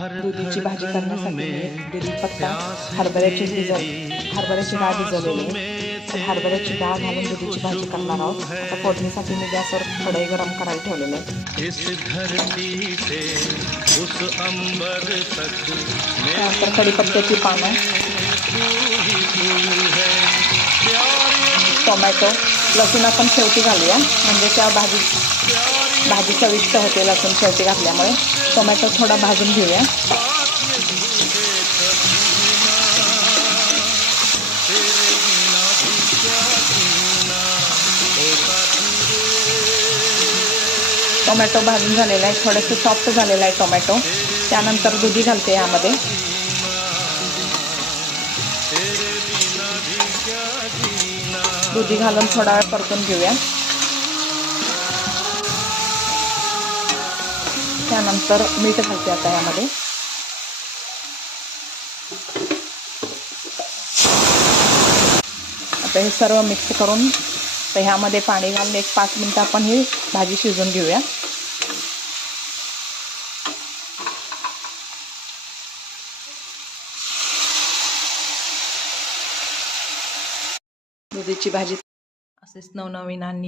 दुधीची भाजी करण्यासाठी मी दुधी पत्ता, हरभऱ्याची डाळ भिजवलेली आहे. हरभऱ्याची डाळ घालून दुधीची भाजी करणार आहोत. आता फोडणीसाठी मी गॅसवर कढई गरम करायला ठेवलेलं आहे. त्यानंतर कढीपत्त्याची पानं, टोमॅटो, लसूण आपण शेवटी घालूया, म्हणजे त्या भाजी चविष्ट होते लसूण शेवटी घातल्यामुळे. टोमॅटो थोडा भाजून घेऊया. टोमॅटो भाजून झालेला आहे, थोडंसं सॉफ्ट झालेला आहे टोमॅटो. त्यानंतर दुधी घालते यामध्ये. दुधी घालून थोडा वेळ परतून घेऊया. त्यानंतर मीठ घालते आता यामध्ये. आता हे सर्व मिक्स करून तर ह्यामध्ये पाणी घालून 1-5 मिनिटं आपण ही भाजी शिजवून घेऊया. दुधीची भाजी असेच नवनवीन आणि